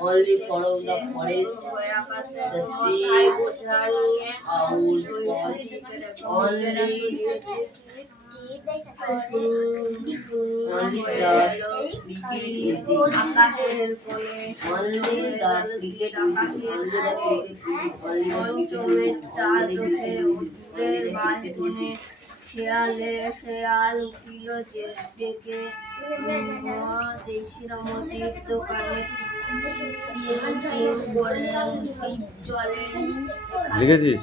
only follow the forest. The sheep, owls, only the শিয়ালে শেয়াল উঠিল ডেকে দেশির মতির দোকানে চলে লিখেছিস?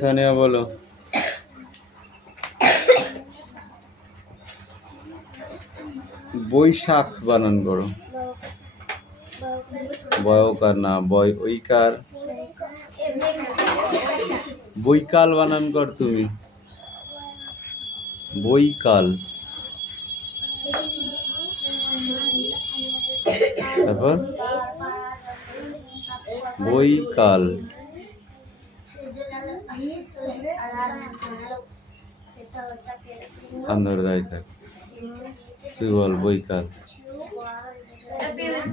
সোনিয়া বলো। বৈশাখ বানান করো। বয়কার না, বৈকার। বৈকাল বানান কর তুমি। বৈকাল। তারপর বৈকাল। কান ধরে দাঁড়িয়ে থাক। তুই বল বৈকাল।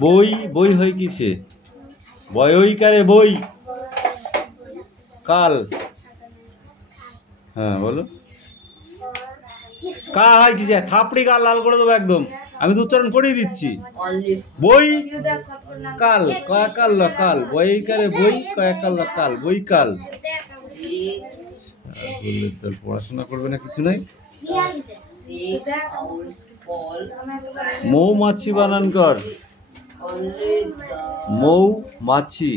বই বই হয় কিসে? বই ওইকারে বই কাল। হ্যাঁ বলো। কা হয় কিসে? থাপড়ি কাল লাল করে দেবো একদম। আমি তো উচ্চারণ করেই দিচ্ছি। বই কাল, কয়াকাল কাল, বইকারে বই, কয়াকাল কাল, বইকাল। পড়াশোনা করবে না, কিছু নাই। মৌমাছি বানান কর। মৌমাছি।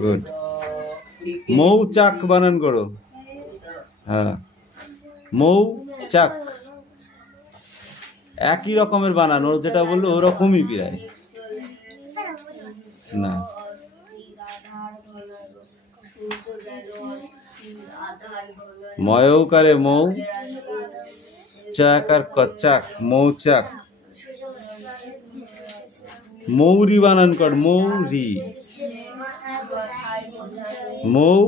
গুড। মৌচাক বানান করো। হ্যাঁ, মৌচাক। একই রকমের বানান, ওর যেটা বললো ওরকমই প্রায়। না, ময়ৌকারে মৌ, চাকার কচাক, মৌচাক। মৌরি বানান কর। মৌরি। মৌ।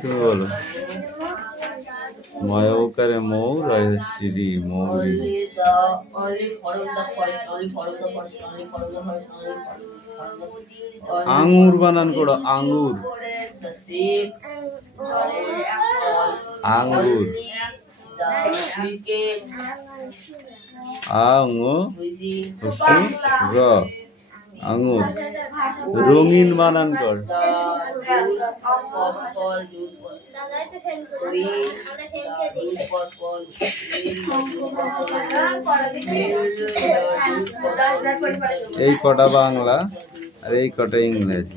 তুমি বলো। ময়ৌকারে মৌ, রয়শ্রী মৌরি। আঙ্গুর বানান করো। আঙ্গুর। আঙ্গুর। আঙ্গুর। রঙিন বানান কর। এই কটা বাংলা আর এই কটা ইংরেজি।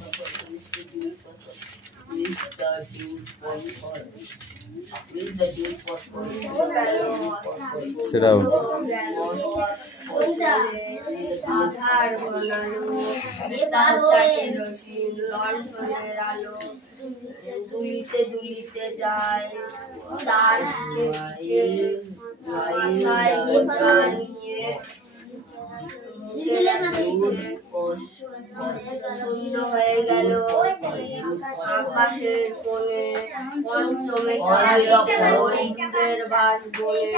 সেটাও দুলিতে দুলিতে যায় তার পিছে শূন্য হয়ে গেল আকাশের কোণে পঞ্চমে দূরের বাস বলে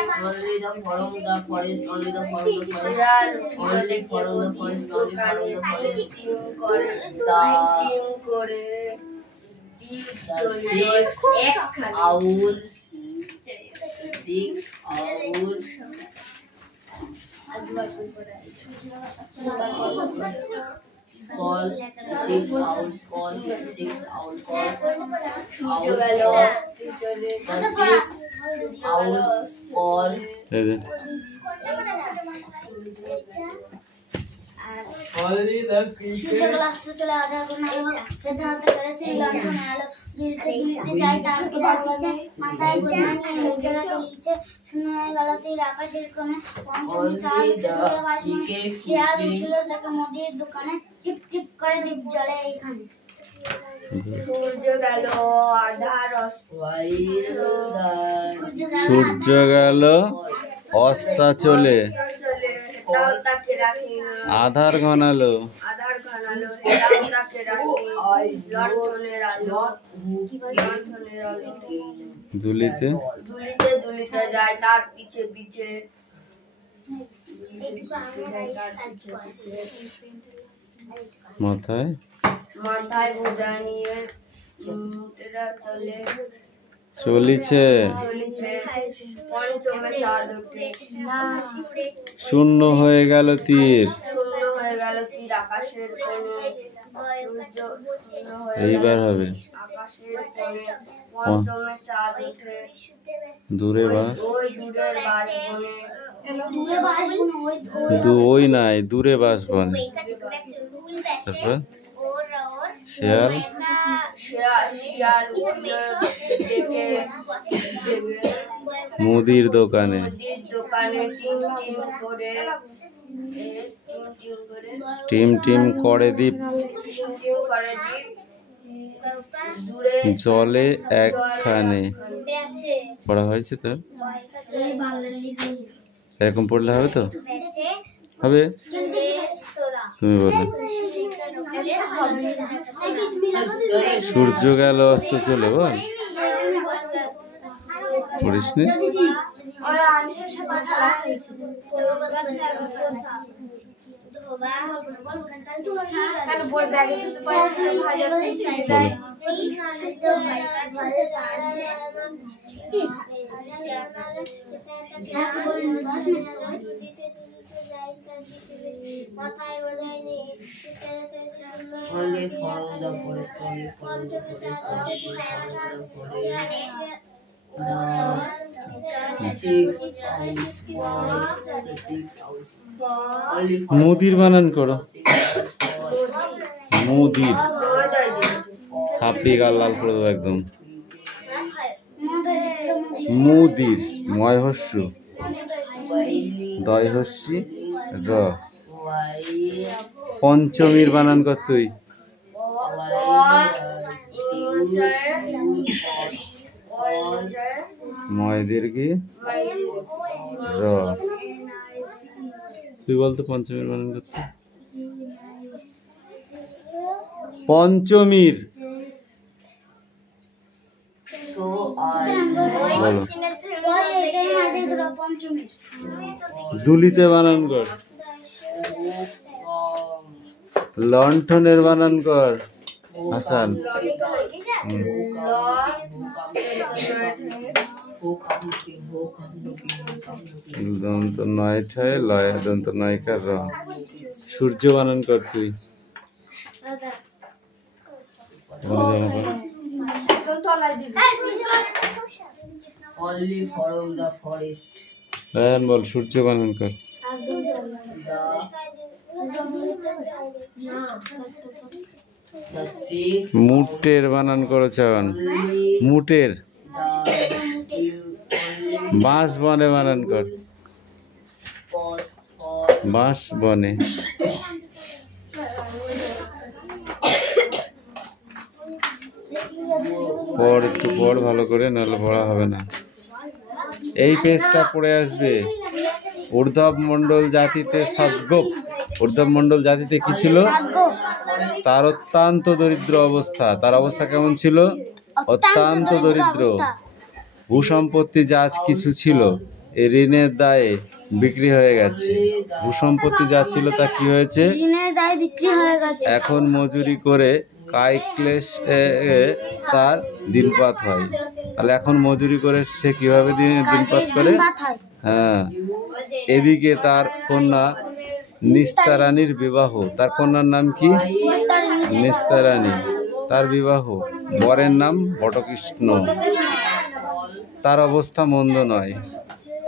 করে calls, 6 owls call, 6 owl calls, owl calls, the 6 owls call. Only the creature. চলে আধার কোন আলো যেতে হতে করে সেই লণ্ঠন আলো দুলিতে দুলিতে যায় তার পিছে মাথায় বোঝা নিয়ে লোকেরা চলছে শূন্য হয়ে গেল তীর আকাশের কোণে পঞ্চমী চাল দূরে বাসনে শিয়াল উঠল দেখে মুদির দোকানে টিপ টিপ করে দীপ জ্বলে এইখানে সূর্য গেল আধার সূর্য গেল অস্তাচলে আধার ঘনালো দুলিতে দুলিতে যায় তার পিছে পিছে মাথায় মাথায় বোঝা নিয়ে এরা চলিছে পঞ্চমে চাঁদ ওঠে শূন্য হয়ে গেল তীর আকাশের কোণে এইবার হবে আকাশের কোণে পঞ্চমে চাঁদ ওঠে দূরে বাস দূরের বাস বনে ওই নাই দূরে বাস বনে তারপর শেয়াল শিয়াল মুদির দোকানে টিম টিম করে দ্বীপ জলে একখানে পড়া হয়েছে তো এরকম পড়লে হবে তো হবে তুমি বলো সূর্য গেল অস্ত চলে বল পড়িসনি Only follow the forest, only follow the forest, only follow the forest. The 6 hours. Only মুদির বানান করো মুদির থাপড়ি গাল লাল করে দেবো একদম মুদির ময়হস্য দয়হস্যি র পঞ্চমীর বানান কর তুই ময়দের কি র তুই বলতো পঞ্চমীর বানান করতে পঞ্চমীর বলো দুলিতে বানান কর লণ্ঠনের বানান কর হাসান দন্ত নয় ঠয় লয় দন্ত নয়কার র সূর্য বানান কর তুই only follow the forest. বল সূর্য বানান কর The 6 মুটের বানান করো চান মুটের বাঁশ বনে বানান কর বাঁশ বনে পড় একটু পড় ভালো করে নাহলে পড়া হবে না এই পেজটা পড়ে আসবে ঊর্ধ্ব মণ্ডল জাতিতে সদ্গোপ ঊর্ধ্ব মণ্ডল জাতিতে কি ছিল তার অত্যন্ত দরিদ্র অবস্থা তার অবস্থা কেমন ছিল অত্যন্ত দরিদ্র ভূসম্পত্তি যা কিছু ছিল এই ঋণের দায়ে বিক্রি হয়ে গেছে ভূসম্পত্তি যা ছিল তা কি হয়েছে এখন মজুরি করে কায়িক ক্লেশে তার দিনপাত হয় তাহলে এখন মজুরি করে সে কিভাবে দিনপাত করে হ্যাঁ এদিকে তার কন্যা নিস্তারানীর বিবাহ তার কন্যার নাম কি নিস্তারানী তার বিবাহ বরের নাম বটকৃষ্ণ তার অবস্থা মন্দ নয়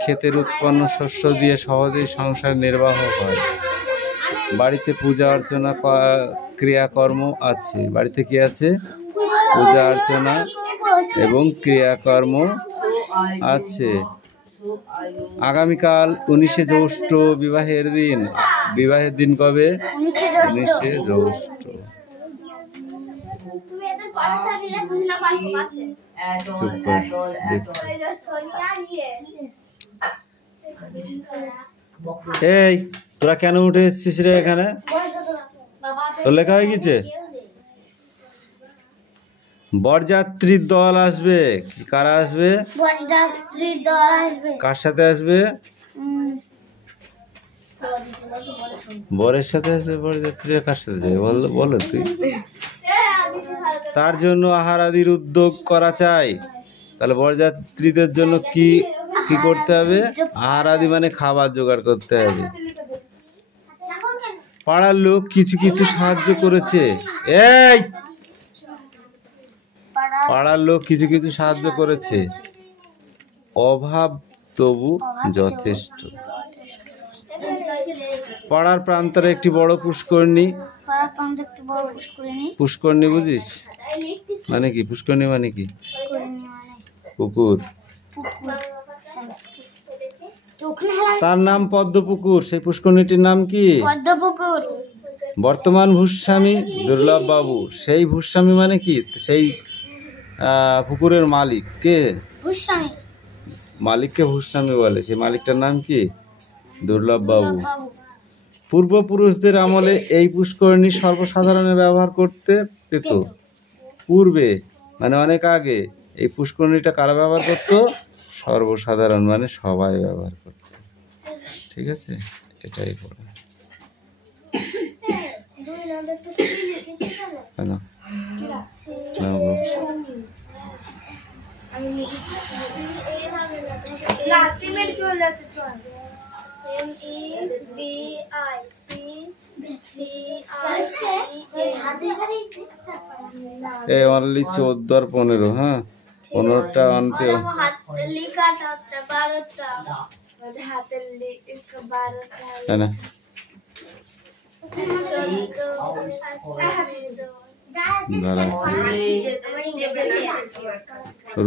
ক্ষেতের উৎপন্ন শস্য দিয়ে সহজেই সংসার নির্বাহ হয় বাড়িতে পূজা অর্চনা ক্রিয়াকর্ম আছে বাড়িতে কি আছে পূজা অর্চনা এবং ক্রিয়াকর্ম আছে আগামীকাল 19শে জ্যৈষ্ঠ বিবাহের দিন কবে 19শে জ্যৈষ্ঠ চুপ কর এই তোরা কেন উঠে এসছিস রে এখানে? তোর লেখা হয়ে গেছে? বরযাত্রীর দল আসবে। কারা আসবে? বরযাত্রীর দল আসবে। কার সাথে আসবে? বরের সাথে আসবে। বরযাত্রীরা কার সাথে যাবে বলো তুই? তার জন্য আহার আদির উদ্যোগ করা চাই। তাহলে বরযাত্রীদের জন্য কি কি করতে হবে? আহার আদি মানে খাবার জোগাড় করতে হবে। পাড়ার লোক কিছু কিছু সাহায্য করেছে। এই পাড়ার লোক কিছু কিছু সাহায্য করেছে। অভাব তবু যথেষ্ট। পাড়ার প্রান্তরে একটি বড় পুষ্করণী। পুষ্করণী বুঝিস মানে কি? পুষ্করণী মানে কি? পুকুর। তার নাম পদ্মপুকুর। সেই পুষ্করণীটির নাম কি? পদ্মপুকুর। বর্তমান ভূস্বামী দুর্লভ বাবু। সেই ভূস্বামী মানে কি? সেই পুকুরের মালিক কে? ভূস্বামী। মালিককে ভূস্বামী বলে। সেই মালিকটার নাম কি? দুর্লভ বাবু। পূর্বপুরুষদের আমলে এই পুষ্করণী সর্বসাধারণে ব্যবহার করতে পেত। পূর্বে মানে অনেক আগে এই পুষ্করণীটা কারা ব্যবহার করত? সর্বসাধারণ মানে সবাই ব্যবহার করত। ঠিক আছে, এটাই পড়ে। এই অনলি 14 আর 15। হ্যাঁ, 15টা আনতে না।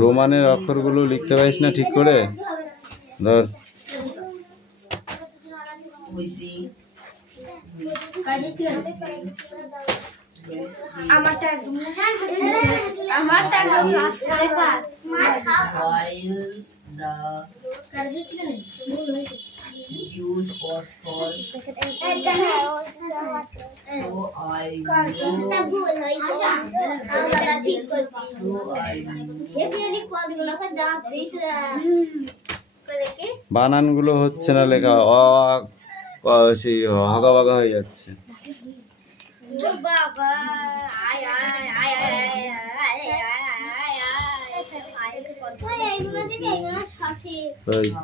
রোমানের অক্ষরগুলো লিখতে পারিস না ঠিক করে? ধর। Use was for বানানগুলো হচ্ছে না লেখা। সেই হাগা বাগা হয়ে যাচ্ছে।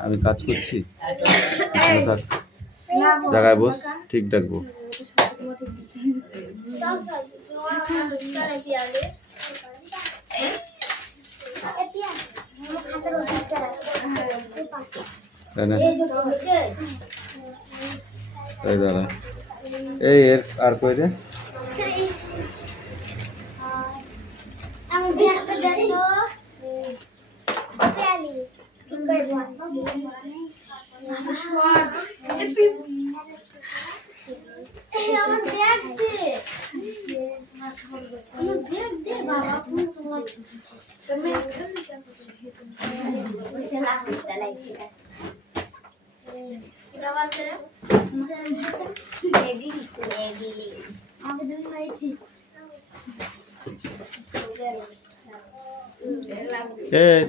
আমি কাজ করছি, জায়গায় বস, ঠিক ডাকবো। দাঁড়া, এই এর আর কই রে?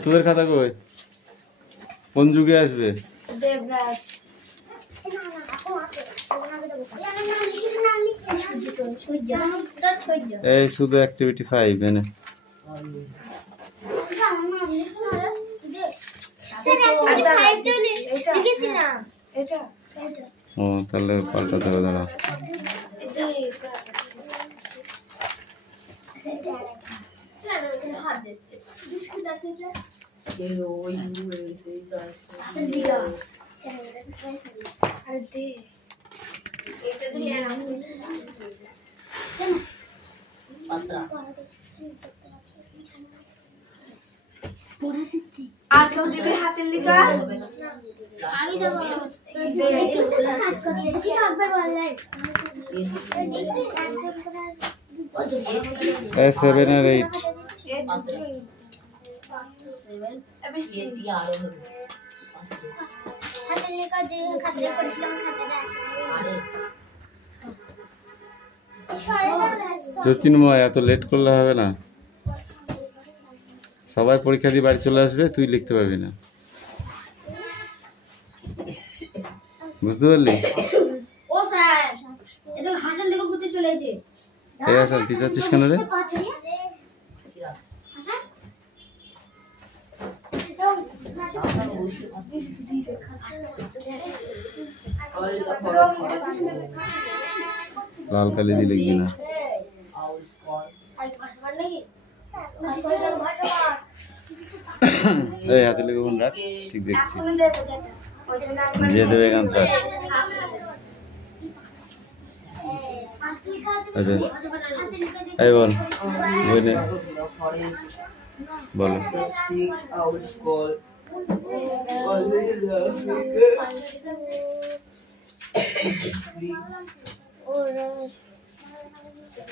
তোদের খাতা কই? কোন যুগে আসবে? দেবরাজ। এই শুধু অ্যাক্টিভিটি 5 এনে। ও তাহলে পাল্টাতে হবে। দাঁড়া, আর কেউ দিবে হাতের লিখা? আমি দেবো। এই 7 আর 8 7 8 হাতের কাজ যে খাতায় করেছিলাম খাতাটা আসে জ্যোতির্ময় এত লেট করলে হবে না, সবাই পরীক্ষা দিয়ে বাড়ি চলে আসবে, তুই লিখতে পারবি না, বুঝতে পারলি? ও স্যার এত হাসান দেখো কোথায় চলে গেছে এই হাসান পিছাচ্ছিস কেন রে? লাল কালি দিয়ে লিখবি না। এই হাতে লিখে বোন রাখ, ঠিক দেখছি, দিয়ে দেবে এখান থেকে। আচ্ছা এই বল, বই নে, বলো।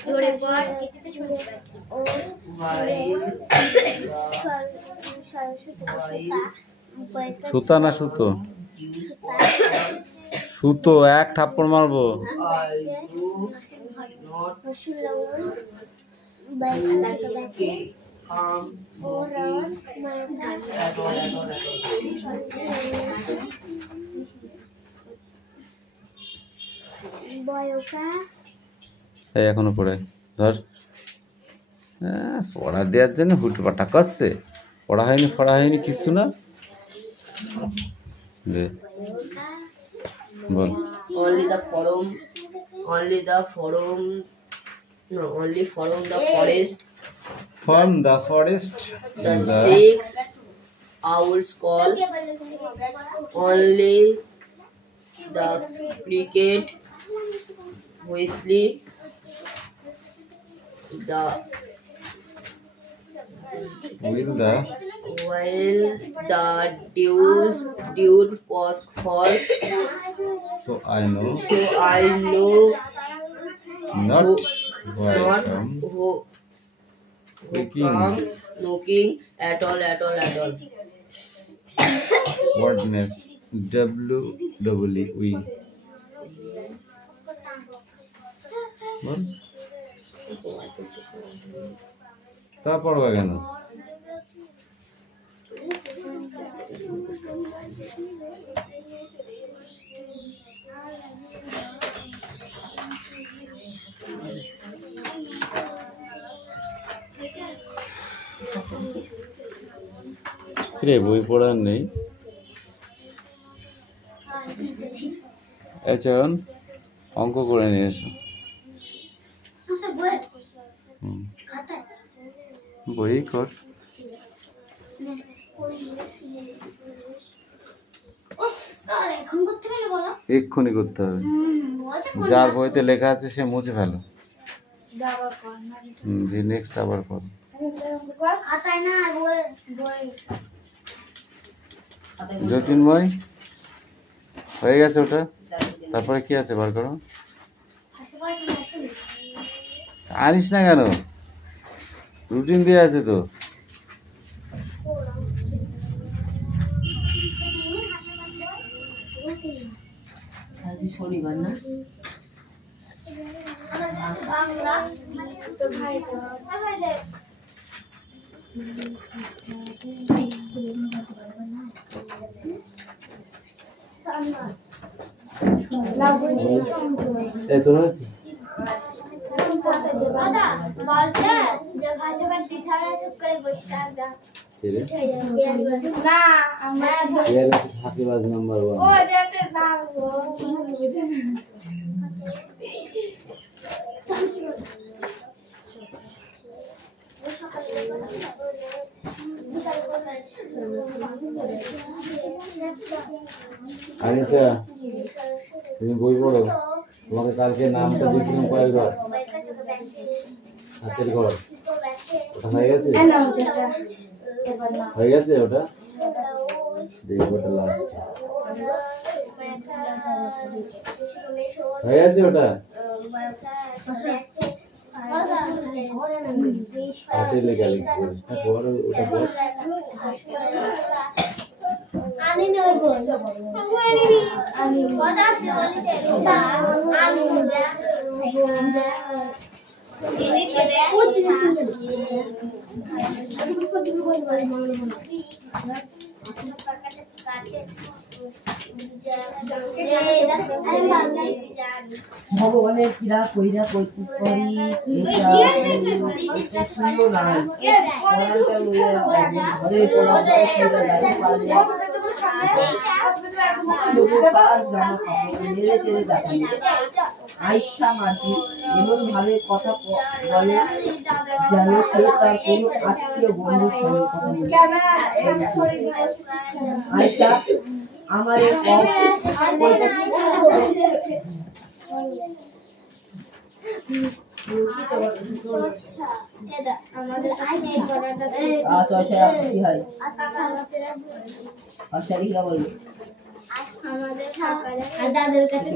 জোরে পড় কিছুতে শুনতে পাচ্ছি সুতা না সুতো? সুতো, এক থাপ্পড় মারবো। এই এখনো পড়ে ধর, পড়া দেওয়ার জন্য হুটপাটা করছে, পড়া হয়নি কিছু না। বল। only from the forest From the forest the six owls call, only the cricket whistling, while the dew was fall. So I know Not why who come knocking at all. wordness WWE বল। তা পড়বা কেন? রে বই পড়ার নেই এখন, অঙ্ক করে নিয়ে এসো। বই কর, এক্ষুনি করতে হবে, যার বইতে লেখা আছে সে মুছে ফেলো, নেক্সট আবার কর। জ্যোতির্ময় হয়ে গেছে ওটা, তারপরে কি আছে বার করো। আনিস না কেন, রুটিন দিয়ে আছে তো। শনিবার না আনিসা তুমি বই পড়ো, তোমাকে কালকে নামটা দিয়েছিলাম কয়েকবার, হাতের ঘর ওটা হয়ে গেছে, হয়ে গেছে ওটা, দেখো ওটা লাস্ট হয়ে গেছে ওটা, হাতে লেখা লিখতে পারিস না, পর ওটা পর। আনি নই বল আনি কথা বলি দে আনি দে এনে খেলে ভগবানের কিরা কইরা কইতে করি এটা শুইও নাই পড়াটা লইয়া ঘরে পড়া কইরা যাই পারলে চোখকার জানা খাবো মেরে চেয়ে যাবে আয়েশা মাঝি এমন ভাবে কথা বলে যেন সে তার কোনো আত্মীয় বন্ধুর সঙ্গে কথা বলে আয়েশা আমার এই দাদের কাছে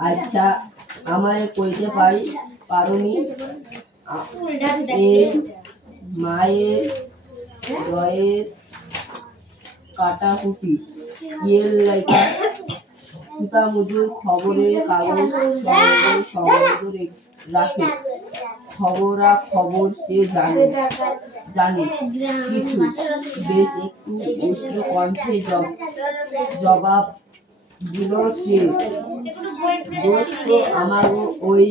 আচ্ছা আমারে কইতে পারুনি এই মায়ের দয়ের কাটাকুটি ইয়ের লাইকা সুতা মজুর খবরের কাগজ সংগ্রহ রাখে খবর সে জানে কিছু বেশ একটু উষ্ণ কণ্ঠে জবাব দিল সে দোস্ত আমার ওই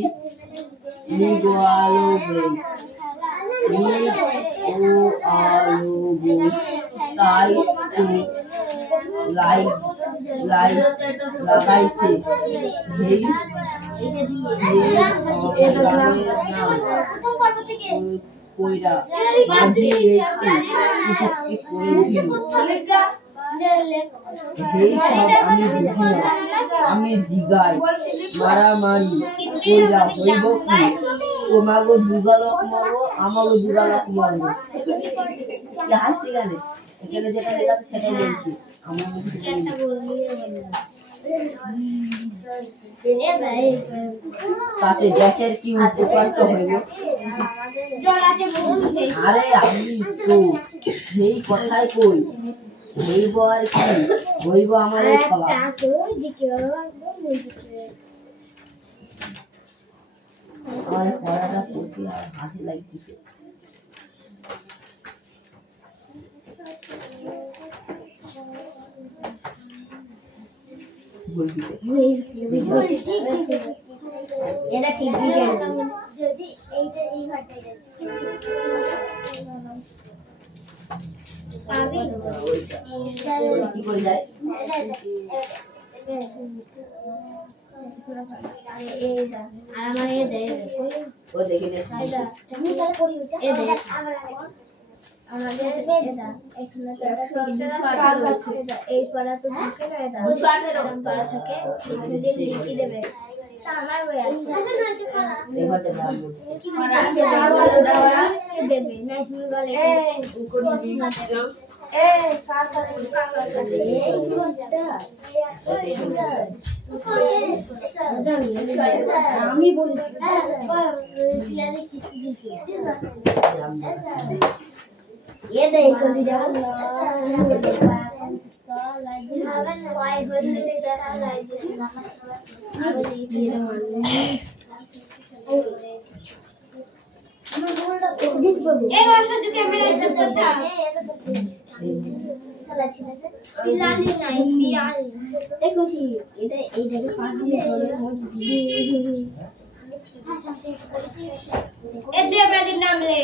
তাই তো লাগাইছে কইরা মাঝি একটু করে উঠিল এই সব আমি বুঝি না আমি জিগাই মারামারি কইরা হইব কি তোমারও দুগালক মারবো আমারও দুগালক মারবো হাসছি গানে এখানে যেটা লেখা আছে সেটাই বলছি আমার তাতে গ্যাসের কি উপকার হইব আরে আমি তো সেই কথাই কই হইব আর কি হইব আমার এই ফলা আমার পড়াটা পড়তে আর হাসি লাগতেছে এটা ঠিক দিয়ে যদি এইটা এই ঘরটায় যাচ্ছে কি করে যায় আর আমার এ দে ও দেখে দে আমাদের এই পাড়া তো থাকে না এটা পাড়া থাকে লিখে দেবে আমার বই আছে দেবে না তুমি বলে আমি বলি ये देखो ली जाओ देखो नाम ले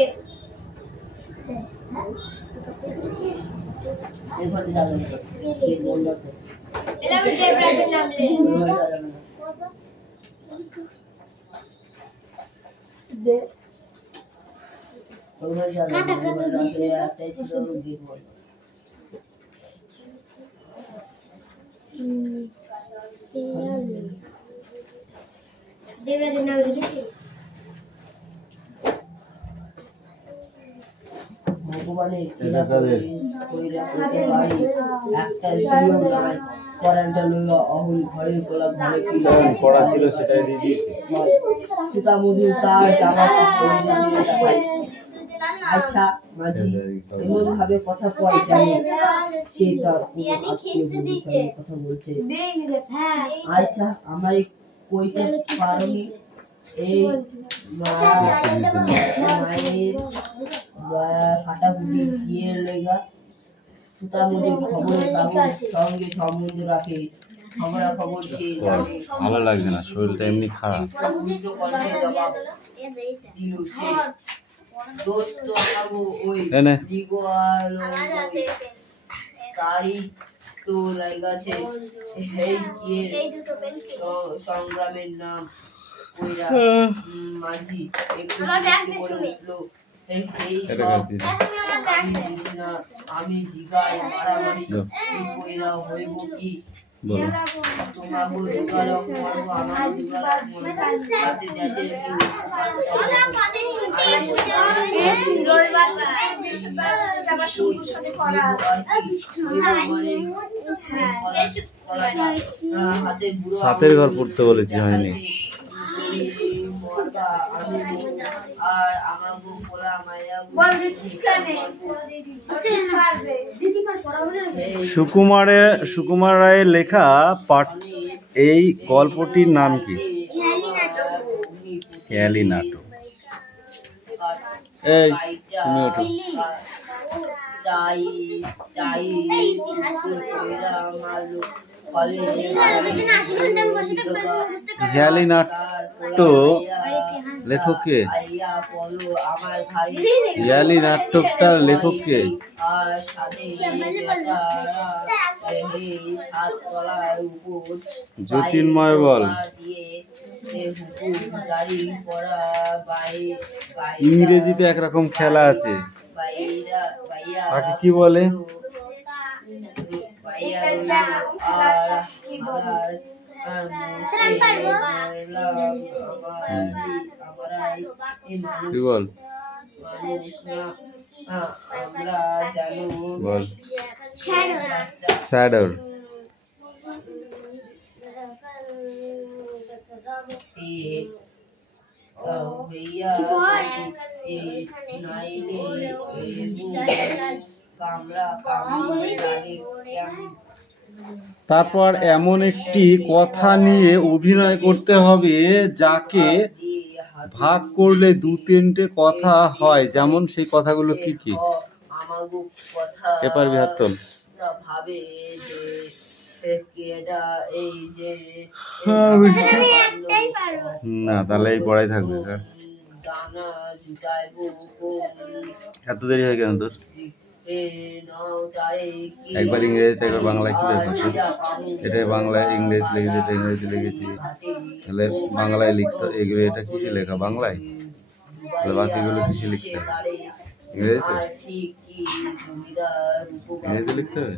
এই ঘরে যাবে এই বন্ধ আছে এলা আমি দেবরাজের নাম লে দে ওই ঘরে যাবে রাতে একটাই ছিল গেট বন্ধ দেবরাজের নাম লিখেছি ভগবানের কইরা কইতে পারি একটা জিও নাই পরানটা লইয়া অহল ঘরের গোলাপ ঘরে কড়া ছিল সেটাই দিয়ে দিয়েছিস। সুতা মজুর তার জামা কাপড় দিয়ে দেখায়। আচ্ছা মাঝি এমন ভাবে কথা কয় জানে সে তার কোনো আত্মীয় বন্ধুর সঙ্গে কথা বলছে। আচ্ছা আমায় কইতে পারোনি এই মায়ের ফাটাফুটি দিয়ে লেগা সুতা মজুর খবরের কাগজ সঙ্গে সম্বন্ধ রাখে, খবরাখবর সে জানে। ভালো লাগছে না, শরীরটা এমনি খারাপ। উচ্চ কণ্ঠে জবাব দিল সে, দোষ তো আমাগো ওই লিগোয়ালো তারই তো লাগাছে হেই কিয়ের সংগ্রামের নাম কইরা মাঝি একটু বলে উঠলো আমি জিগায় মারামারি কইরা হইব কি তোমাগো জিগার করবো আমাগো জিগার তাতে দেশের কি সাতের ঘর পড়তে বলেছি, হয়নি। আর আমাগো পোলা মাইয়া সুকুমার রায়ের লেখা পাঠ। এই গল্পটির নাম কি? খেয়ালি নাটক। এই তুমি ওঠো। খেয়ালি নাট্য লেখক কে? খেয়ালি নাটকটার লেখক কে? জ্যোতির্ময় বল। ইংরেজিতে একরকম খেলা আছে, তাকে কি বলে? কি বল? বল। স্যাডর। তারপর এমন একটি কথা নিয়ে অভিনয় করতে হবে যাকে ভাগ করলে দু তিনটে কথা হয়, যেমন সেই কথাগুলো কি কি? কে পারবি? হাত তোল। না, তাহলে এই পড়াই থাকবে স্যার। এত দেরি হয় কেন তোর? একবার ইংরেজিতে একবার বাংলায় কি ব্যাপার? এটা বাংলায় ইংরেজি লিখেছি, এটা ইংরেজি লিখেছি, তাহলে বাংলায় লিখতে এগুলো। এটা কিসে লেখা? বাংলায়। বাকিগুলো কিসে লিখতে হবে? ইংরেজিতে। ইংরেজিতে লিখতে হবে।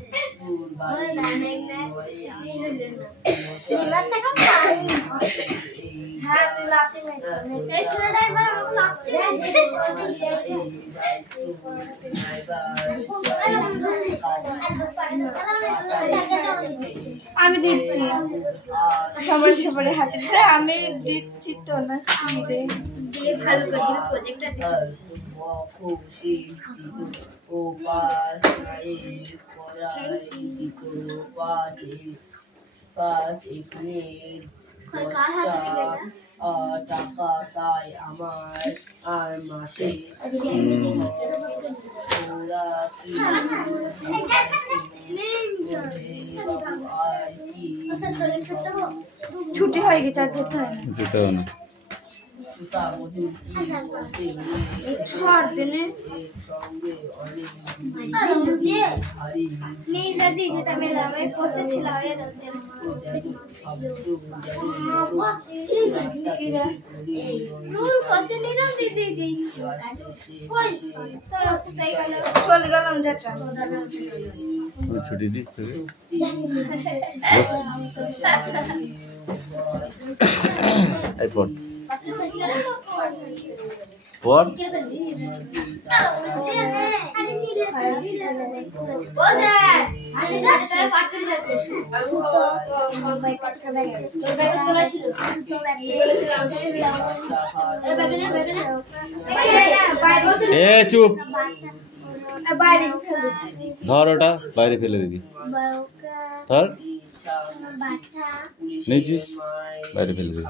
আমি দিচ্ছি সবার সবার হাতে, আমি দিচ্ছি তো না। ভালো করে প্রজেক্ট আছে। টাকা তাই আমার আর মাসে ছুটি হয়ে গেছে, আর যেতে হয় না। চলে গেলাম যেটা ছুটি দিস তো। পর পর এ চুপ, ধর ওটা বাইরে ফেলে দিবি, ধর নিয়েছিস বাইরে ফেলে দিবি।